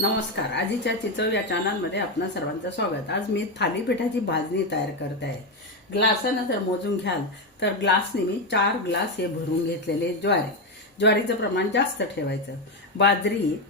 नमस्कार. आजीच्या चिचव या चॅनलमध्ये आपणा सर्वांचं स्वागत. आज मी थालीपीठाची भाजणी तयार करत आहे. ग्लासानं जर मोजून घ्याल तर ग्लासने मी चार ग्लास हे भरून घेतलेले ज्वारी. ज्वारीचं प्रमाण जास्त ठेवायचं. बाजरी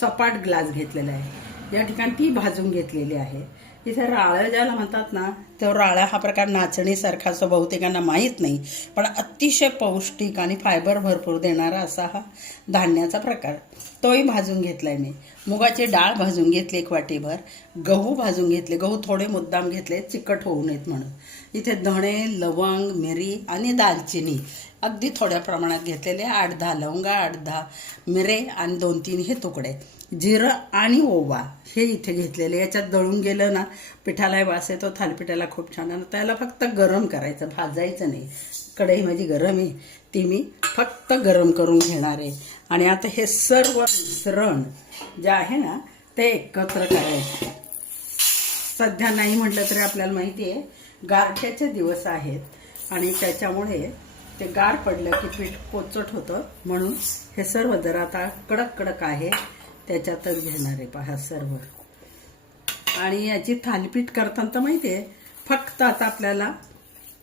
सपाट ग्लास घेतलेला आहे. या ठिकाणी ती भाजून घेतलेली आहे. इथे राळं ज्याला म्हणतात ना तो राळा हा प्रकार नाचणीसारखा असं बहुतेकांना माहीत नाही पण अतिशय पौष्टिक आणि फायबर भरपूर देणारा असा हा धान्याचा प्रकार. तोही भाजून घेतलाय मी. मुगाची डाळ भाजून घेतली एक वाटीभर गहू भाजून घेतले गहू थोडे मुद्दाम घेतले चिकट होऊ नयेत म्हणून. इथे धणे लवंग मिरी आणि दालचिनी अगदी थोड्या प्रमाणात घेतलेले आठ दहा लवंगा आठ दहा मिरे आणि दोन तीन हे तुकडे. जिरं आणि ओवा हे इथे घेतलेले. याच्यात दळून गेलं ना पिठालाही वास येतो थालीपिठाला खूप छान आणि त्याला फक्त गरम करायचं भाजायचं नाही. कढई माझी गरम आहे ती मी फक्त गरम करून घेणार आहे. आणि आता हे सर्व मिश्रण जे आहे ना ते एकत्र करायचं. सध्या नाही म्हटलं तरी आपल्याला माहिती आहे गारठ्याचे दिवस आहेत आणि त्याच्यामुळे ते गार पडलं की पीठ कोचट होतं. म्हणून हे सर्व जर आता कडक कडक आहे त्याच्यातच घेणार आहे पहा सर्व. आणि याची थालीपीठ करताना तर माहिती आहे फक्त आता आपल्याला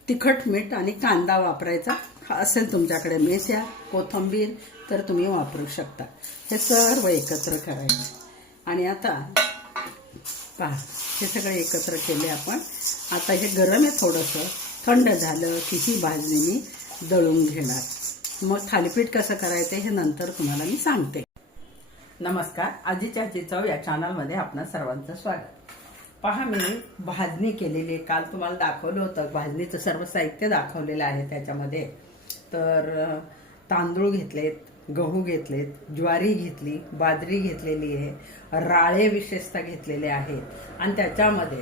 तिखट मीठ आणि कांदा वापरायचा. असेल तुमच्याकडे मेथ्या कोथंबीर तर तुम्ही वापरू शकता. हे सर्व एकत्र करायचं. आणि आता पहा हे सगळे एकत्र केले आपण. आता हे गरम आहे थोडंसं. थंड झालं की ही भाजणी मी दळून घेणार. मग थालीपीठ कसं करायचं हे नंतर तुम्हाला मी सांगते. नमस्कार आजीच्या चिचव या चॅनलमध्ये आपण सर्वांचं स्वागत. पहा मी भाजणी केलेली आहे. काल तुम्हाला दाखवलं होतं. भाजणीचं सर्व साहित्य दाखवलेलं आहे त्याच्यामध्ये. तर तांदूळ घेतलेत गहू घेतलेत ज्वारी घेतली बाजरी घेतलेली आहे राळे विशेषतः घेतलेले आहेत. आणि त्याच्यामध्ये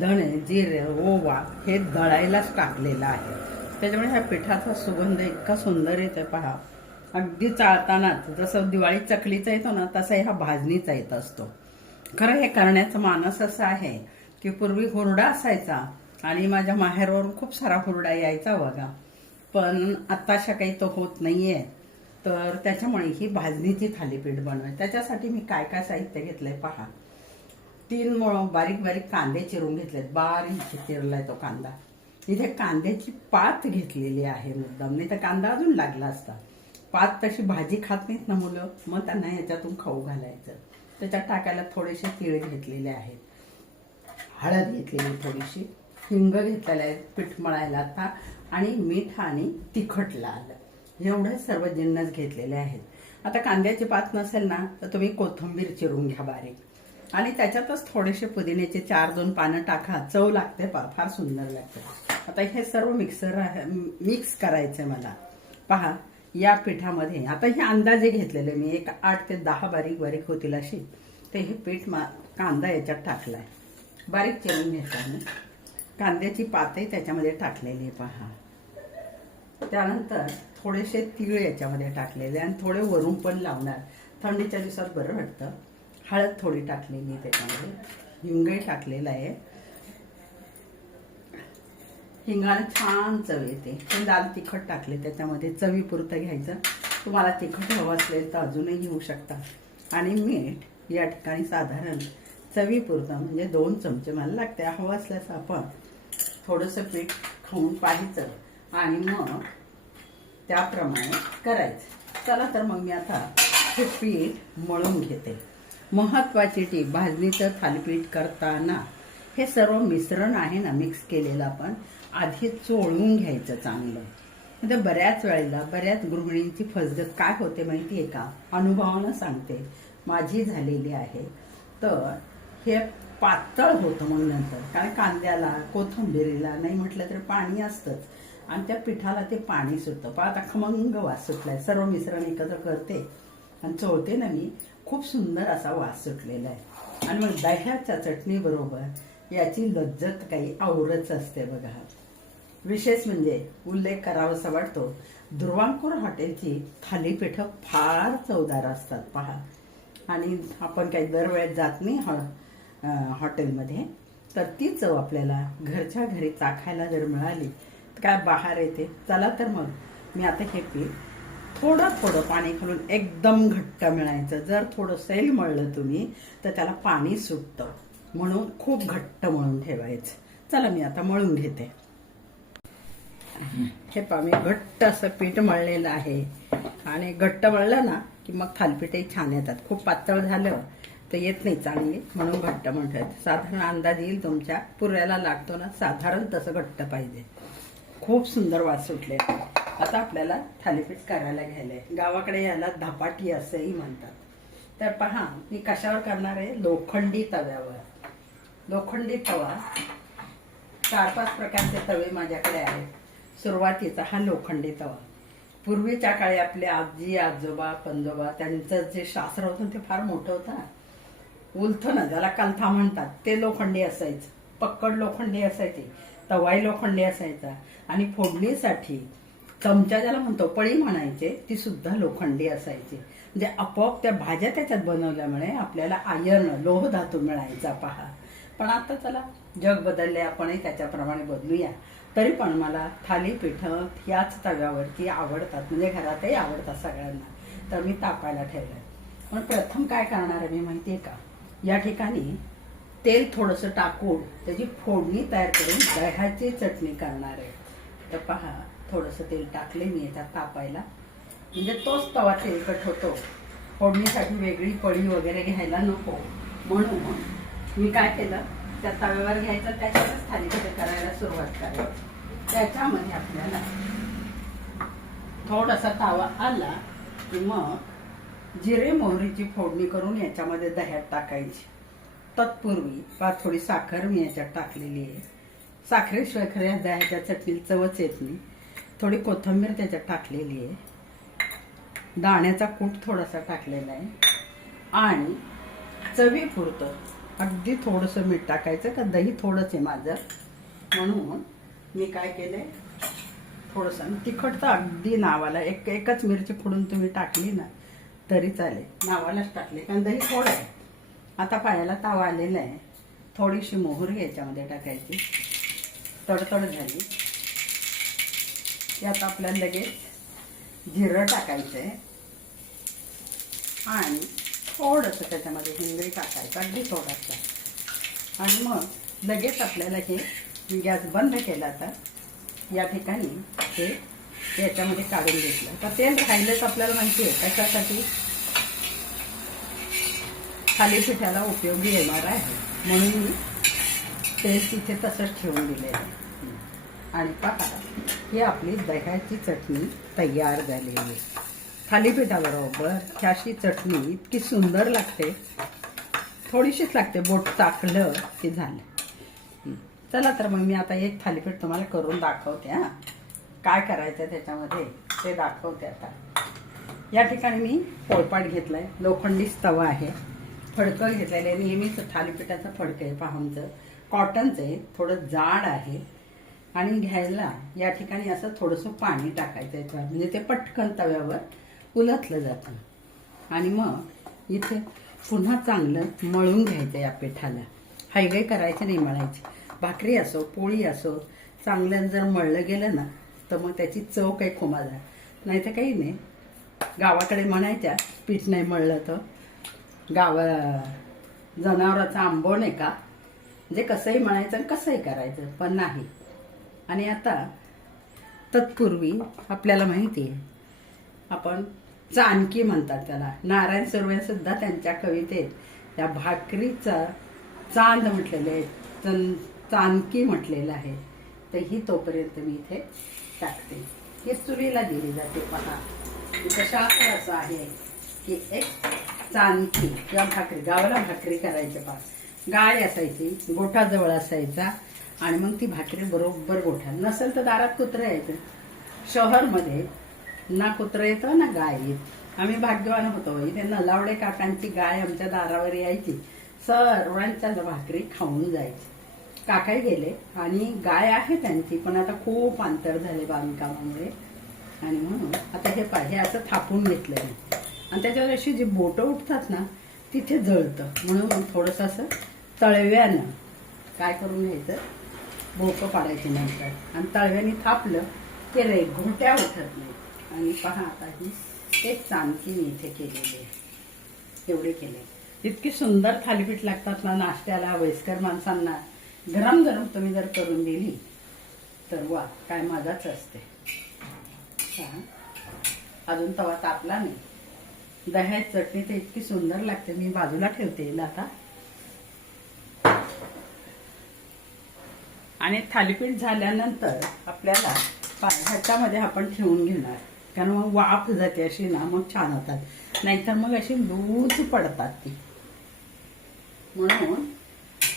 धणे जिरे ओवा हे दळायलाच टाकलेलं आहे. त्याच्यामुळे ह्या पिठाचा सुगंध इतका सुंदर येतो पहा. अगदी चाळतानाच जसं दिवाळी चकलीचा येतो ना तसा ह्या भाजणीचा येत असतो. खरं हे करण्याचं मानस असं आहे की पूर्वी हुरडा असायचा आणि माझ्या माहेरवरून खूप सारा हुरडा यायचा बघा. पण आत्ताशा काही तो होत नाही आहे तर त्याच्यामुळे ही भाजणीची थालीपीठ बनवाय त्याच्यासाठी मी काय काय साहित्य घेतलंय पहा. तीन मुळं बारीक बारीक कांदे चिरून घेतलेत. बारीक चिरलाय तो कांदा. इथे कांद्याची पात घेतलेली आहे मुद्दाम. नाही तर कांदा अजून लागला असता. पात तशी भाजी खात नाहीत ना मुलं. मग त्यांना ह्याच्यातून खाऊ घालायचं. त्याच्यात टाकायला थोडेसे तिळे घेतलेले आहेत. हळद घेतलेली थोडीशी हिंग घेतलेलं आहे पीठ मळायला आता आणि मीठ आणि तिखट लाल. एवढे सर्व जिन्नस घेतलेले आहेत. आता कांद्याची पात नसेल ना तर तुम्ही कोथिंबीर चिरून घ्या बारीक. आणि त्याच्यातच थोडेसे पुदिन्याचे चार दोन पानं टाका. चव लागते पा फार सुंदर लागते. आता हे सर्व मिक्सर आहे मिक्स करायचं मला. पहा या पिठामध्ये. आता हे अंदाजे घेतलेले मी एक आठ ते दहा बारीक बारीक होतील अशी. ते हे पीठ मा कांदा याच्यात टाकलाय. बारीक चिरून घेतला मी. कांद्याची पातही त्याच्यामध्ये टाकलेली आहे पहा. त्यानंतर थोडेसे तीळ याच्यामध्ये टाकलेले आणि थोडे वरून पण लावणार. थंडीच्या दिवसात बरं वाटतं. हळद थोडी टाकलेली आहे त्याच्यामध्ये. हिंगही टाकलेलं आहे. हिंगाने छान चव येते. पण दाल तिखट टाकले त्याच्यामध्ये चवीपुरतं घ्यायचं. तुम्हाला तिखट हवं असेल तर अजूनही घेऊ शकता. आणि मीठ या ठिकाणी साधारण चवीपुरतं म्हणजे दोन चमचे मला लागते. हवं असल्यास आपण थोडंसं पीठ खाऊन पाहायचं आणि मग त्याप्रमाणे करायचं. चला तर मग मी आता हे पीठ मळून घेते. महत्वाची टीप भाजणीचं थालीपीठ करताना हे सर्व मिश्रण आहे ना मिक्स केलेलं आपण. आधी चोळून घ्यायचं चांगलं. म्हणजे बऱ्याच वेळेला बऱ्याच गृहिणींची फसगत काय होते माहिती आहे का? अनुभवानं सांगते. माझी झालेली आहे. तर हे पातळ होतं मग नंतर. कारण कांद्याला कोथिंबिरीला नाही म्हटलं तर पाणी असतंच. आणि त्या पिठाला ते पाणी सुटतं. पण आता खमंग वास सुटलाय. सर्व मिश्रण एकत्र करते आणि चोळते ना मी. खूप सुंदर असा वास सुटलेला आहे. आणि मग दह्याच्या चटणीबरोबर याची लज्जत काही आवरच असते बघा. विशेष म्हणजे उल्लेख करावासा वाटतो. ध्रुवांकूर हॉटेलची थालीपीठं फार चवदार असतात पहा. आणि आपण काही दरवेळेस जात नाही हॉ हॉटेलमध्ये तर ती चव आपल्याला घरच्या घरी चाखायला जर मिळाली तर काय बाहेर येते. चला तर मग मी आता हे पीठ थोडं थोडं पाणी घालून एकदम घट्ट मिळायचं. जर थोडं सैल मळलं तुम्ही तर त्याला पाणी सुटतं. म्हणून खूप घट्ट मळून ठेवायचं. चला मी आता मळून घेते. हे पा मी घट्ट असं पीठ मळलेलं आहे. आणि घट्ट मळलं ना की मग थालपीठही छान येतात. खूप पातळ झालं तर येत नाही चांगली म्हणून घट्ट म्हणतात साधारण अंदाज येईल तुमच्या पुऱ्याला लागतो ना साधारण तसं घट्ट पाहिजे. खूप सुंदर वास सुटले. आता आपल्याला थालीपीठ करायला घ्यायला आहे. गावाकडे याला धपाटी असंही म्हणतात. तर पहा मी कशावर करणार आहे? लोखंडी तव्यावर. लोखंडी तवा. चार पाच प्रकारचे तवे माझ्याकडे आहेत. सुरुवातीचा हा लोखंडी तवा. पूर्वीच्या काळी आपले आजी आजोबा पंजोबा त्यांचं जे शास्त्र होतं ते फार मोठं होतं उलथं ना ज्याला कलथा म्हणतात ते लोखंडी असायचं. पक्कड लोखंडी असायची तवाई लोखंडी असायचा. आणि फोडणीसाठी चमचा ज्याला म्हणतो पळी म्हणायचे ती सुद्धा लोखंडी असायची. म्हणजे आपोआप त्या भाज्या त्याच्यात बनवल्यामुळे आपल्याला आयर्न लोह धातू मिळायचा पहा. पण आता चला जग बदलले आपणही त्याच्याप्रमाणे बदलूया. तरी पण मला थालीपीठं ह्याच तव्यावरती आवडतात. म्हणजे घरातही आवडतात सगळ्यांना. तर मी तापायला ठेवलंय. पण प्रथम काय करणार आहे मी माहितीये का? या ठिकाणी तेल थोडंसं टाकून त्याची फोडणी तयार करून दह्याची चटणी करणार आहे. तर पहा थोडंसं तेल टाकले मी याच्यात तापायला. म्हणजे तोच तवा तेलकट होतो. फोडणीसाठी वेगळी पळी वगैरे घ्यायला नको. म्हणून मी काय केलं? त्या तव्यावर घ्यायचं त्याच्यावरच थालीपीठ करायला सुरुवात करायची. त्याच्यामध्ये आपल्याला थोडासा तावा आला की मग जिरे मोहरीची फोडणी करून याच्यामध्ये दह्यात टाकायची. तत्पूर्वी फार थोडी साखर मी याच्यात टाकलेली आहे. साखरेशिवाय खऱ्या दह्याच्या चटणीला चवच येत नाही. थोडी कोथिंबीर त्याच्यात टाकलेली आहे. दाण्याचा कूट थोडासा टाकलेला आहे. आणि चवीपुरतं अगदी थोडंसं मीठ टाकायचं का दही थोडंच आहे माझं. म्हणून मी काय केलंय थोडंसं तिखट तर अगदी नावाला एक एकच मिरची फोडून तुम्ही टाकली ना तरी चालेल. नावालाच टाकले कारण दही थोडं आहे. आता पायाला तावा आलेला आहे. थोडीशी मोहरी याच्यामध्ये टाकायची. तडतड झाली. यात आपल्याला लगेच जिरं टाकायचं आहे आणि थोडंसं त्याच्यामध्ये हिंगळी टाकायचं अगदी थोडंसं. आणि मग लगेच आपल्याला हे मी गॅस बंद केला आता या ठिकाणी हे याच्यामध्ये काढून घेतलं. तर तेल राहिलंच आपल्याला माहिती आहे कशासाठी थालीपीठाला उपयोगी येणार आहे. म्हणून मी तेल तिथे तसंच ठेवून दिलेलं आहे. आणि पहा ही आपली दह्याची चटणी तयार झालेली आहे. थालीपीठाबरोबर ही अशी चटणी इतकी सुंदर लागते. थोडीशीच लागते बोट टाकलं की झालं. चला तर मग मी आता एक थालीपीठ तुम्हाला करून दाखवते हां. काय करायचं त्याच्यामध्ये ते दाखवते आता. या ठिकाणी मी पोळपाट घेतलाय. लोखंडीच तवा आहे. फडकं घेतलेलं आहे नेहमीच थालीपीठाचं फडकं आहे पाहुणचं कॉटनचं आहे थोडं जाड आहे. आणि घ्यायला या ठिकाणी असं थोडंसं पाणी टाकायचं आहे. म्हणजे ते पटकन तव्यावर. उलटलं जातं. आणि मग इथे पुन्हा चांगलं मळून घ्यायचं या पिठाला. हायगाई करायची नाही मळायची. भाकरी असो पोळी असो चांगल्यानं जर मळलं गेलं ना तर मग त्याची चव काही खुमाला नाही तर काही नाही. गावाकडे म्हणायच्या पीठ नाही मळलं तर. गावा जनावराचा आंबो नाही का? जे कसंही म्हणायचं आणि कसंही करायचं पण नाही. आणि आता तत्पूर्वी आपल्याला माहिती आहे आपण चाणकी म्हणतात त्याला. नारायण सुर्वे सुद्धा त्यांच्या कवितेत त्या भाकरीचा चांद म्हटलेले आहे चन चाणकी म्हटलेलं आहे. तर ही तोपर्यंत मी इथे टाकते. ही चुलीला दिली जाते. पहा कशा असं आहे की एक चाणकी किंवा भाकरी गावाला भाकरी करायची पहा. गाय असायची गोठाजवळ असायचा आणि मग ती भाकरी बरोबर गोठ्या नसेल तर दारात कुत्रे यायचं. शहरमध्ये ना कुत्रं येतं ना गाय येत. आम्ही भाग्यवान होतो इथे नलावडे काकांची गाय आमच्या दारावर यायची. सर्वांच्या भाकरी खाऊन जायची. काकाही गेले आणि गाय आहे त्यांची पण आता खूप अंतर झाले बांधकामामुळे. आणि म्हणून आता हे पाहिजे असं थापून घेतलं आणि त्याच्यावर अशी जी बोटं उठतात ना तिथे जळतं. म्हणून थोडंसं असं तळव्यानं काय करून घ्यायचं? भोकं पाडायची नंतर. आणि तळव्याने थापलं की रे घोट्या उठत नाही आणि पहा आता ही एक चांदकी मी इथे केलेली आहे. एवढे केले. इतकी सुंदर थालीपीठ लागतात ना नाश्त्याला वयस्कर माणसांना. गरम गरम तुम्ही जर करून दिली तर वा काय मजाच असते. अजून तवा तापला नाही. दह्याची चटणी तर इतकी सुंदर लागते. मी बाजूला ठेवते आता. आणि थालीपीठ झाल्यानंतर आपल्याला ह्याच्यामध्ये आपण ठेवून घेणार. कारण मग वाफ जाते अशी ना मग छान होतात. नाहीतर मग अशी लूज पडतात ती. म्हणून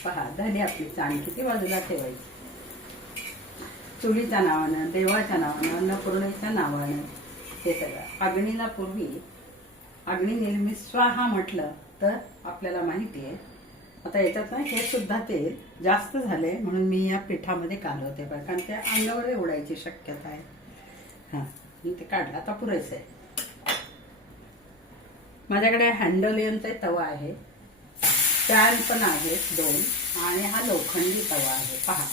पहा झाली आपली चाणी किती बाजूला ठेवायची? चुलीच्या नावानं देवाच्या नावानं अन्नपूर्णेच्या नावानं. हे सगळं. अग्नीला पूर्वी अग्नी निर्मित स्वाहा म्हटलं तर आपल्याला माहिती आहे. आता याच्यात ना हे सुद्धा तेल जास्त झाले म्हणून मी या पिठामध्ये कालवते पण कारण ते अंगावर उडायची शक्यता आहे. हां. मी ते काढला. आता पुरेसं आहे. माझ्याकडे हँडलियनचा तवा आहे. पॅन पण आहेत दोन. आणि हा लोखंडी तवा आहे. पहा.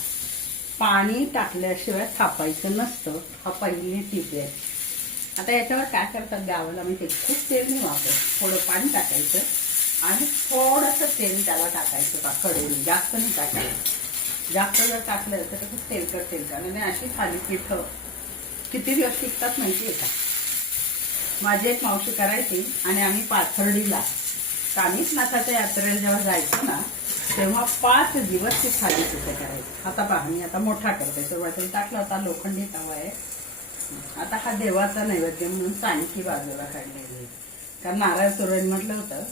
पाणी टाकल्याशिवाय थापायचं नसतं. हा पहिली टीप आहे. आता याच्यावर काय करतात गावाला मी ते खूप तेल नाही वापरत. थोडं पाणी टाकायचं. आणि थोडंसं तेल त्याला टाकायचं. का कडेने जास्त नाही टाकायचं. जास्त जर टाकलं तर खूप तेलकट तेलकट. आणि अशी थालीपीठ किती दिवस टिकतात माहिती आहे का? माझी एक मावशी करायची आणि आम्ही पाथर्डीला. कामिकनाथाच्या यात्रेला जेव्हा जायचो ना तेव्हा पाच दिवस ती थाली तिथे करायची. आता पहा मी आता मोठा करते. सुरुवातीला टाकला होता लोखंडी तवा आहे. आता हा देवाचा नैवेद्य म्हणून चाणकी बाजूला काढलेली आहे. कारण नारायण सुरेन म्हटलं होतं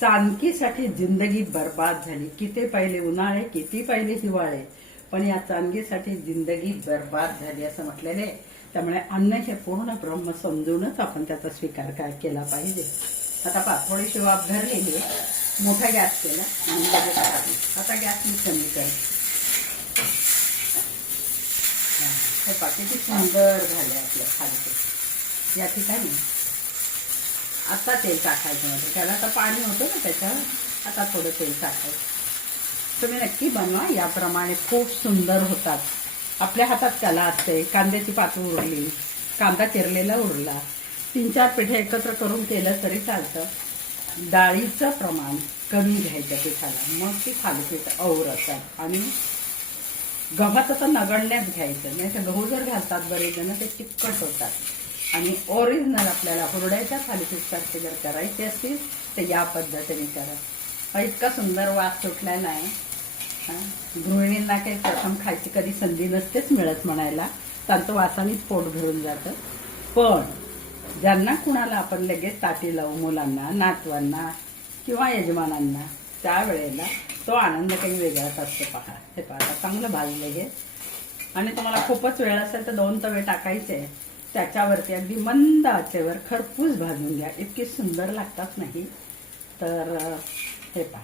चाणकीसाठी जिंदगी बर्बाद झाली. किती पहिले उन्हाळे किती पहिले हिवाळे. पण या चाणकीसाठी जिंदगी बर्बाद झाली असं म्हटलेलं. आहे त्यामुळे अन्न हे पूर्ण ब्रह्म समजूनच आपण त्याचा स्वीकार काय केला पाहिजे. आता पा थोडीशी वाफ धरलेली आहे. मोठा गॅस केला आणि आता गॅस मी कमी करते. हे पा किती सुंदर झाले आपल्या खाली या ठिकाणी. आता तेल टाकायचं म्हणजे त्याला आता पाणी होतं ना त्याच्यावर. आता थोडं तेल टाकायचं. तुम्ही नक्की बनवा. याप्रमाणे खूप सुंदर होतात. आपल्या हातात कला असते. कांद्याची पातळी उरली कांदा चिरलेला उरला तीन चार पिठे एकत्र करून केलं तरी चालतं. डाळीचं प्रमाण कमी घ्यायचं पिठाला. मग ती थालीपीठ और असतात. आणि गव्हाचं तर नगण्यच घ्यायचं. नाही तर गहू जर घालतात बरेच जण ते चिकट होतात. आणि ओरिजिनल आपल्याला हुरड्याच्या थालीपीठ जर करायचे असतील तर या पद्धतीने करा. इतका सुंदर वास सुटलेला आहे. गृहिणींना काही प्रथम खायची कधी संधी नसतेच मिळत म्हणायला. त्यांचं वासानेच पोट भरून जातं. पण ज्यांना कुणाला आपण लगेच ताटी लावू मुलांना नातवांना किंवा यजमानांना त्यावेळेला तो आनंद काही वेगळाच असतो पहा. हे पहा चांगलं भाजलं हे. आणि तुम्हाला खूपच वेळ असेल तर दोन तवे टाकायचे. त्याच्यावरती अगदी मंद आचेवर खरपूस भाजून घ्या. इतकी सुंदर लागतात नाही. तर हे पहा.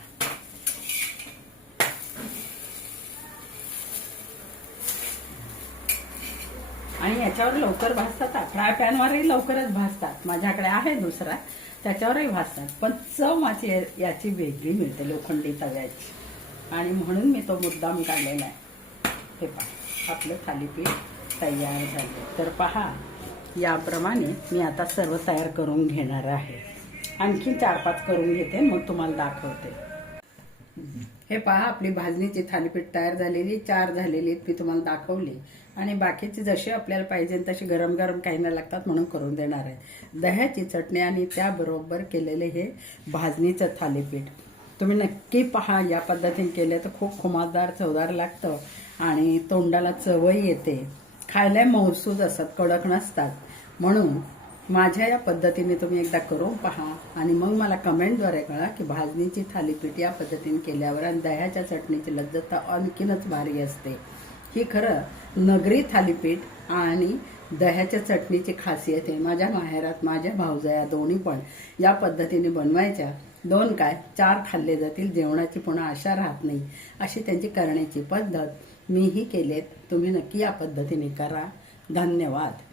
आणि याच्यावर लवकर भाजतात फ्राय पॅनवरही लवकरच भाजतात. माझ्याकडे आहे दुसरा त्याच्यावरही भाजतात. पण चव माझी याची वेगळी मिळते लोखंडी तव्याची. आणि म्हणून मी तो मुद्दाम काढलेला आहे. हे पहा आपलं थालीपीठ तयार झालं. तर पहा याप्रमाणे मी आता सर्व तयार करून घेणार आहे. आणखी चार पाच करून घेते मग तुम्हाला दाखवते. हे पहा आपली भाजणीची थालीपीठ तयार झालेली चार झालेली मी तुम्हाला दाखवली. आणि बाकीची जशी आपल्याला पाहिजे तशी गरम गरम काही नाही लागतात म्हणून करून देणार आहे. दह्याची चटणी आणि त्याबरोबर केलेले हे भाजणीचं थालीपीठ. तुम्ही नक्की पहा या पद्धतीने केलं तर खूप खुमासदार चवदार लागतं. आणि तोंडाला चवही येते. खायला मौसूद असतात कडक नसतात. म्हणून माझ्या या पद्धतीने तुम्ही एकदा करून पहा आणि मग मला कमेंटद्वारे कळा की भाजणीची थालीपीठ या पद्धतीने केल्यावर आणि दह्याच्या चटणीची लज्जत आणखीनच भारी असते. ही खरं नगरी थालीपीठ आणि दह्याच्या चटणीची खासियत आहे. माझ्या माहेरात माझ्या भावजया दोन्ही पण या पद्धतीने बनवायच्या. दोन काय चार खाल्ले जातील जेवणाची पुन्हा आशा राहत नाही अशी त्यांची करण्याची पद्धत मीही केलेत. तुम्ही नक्की या पद्धतीने करा. धन्यवाद.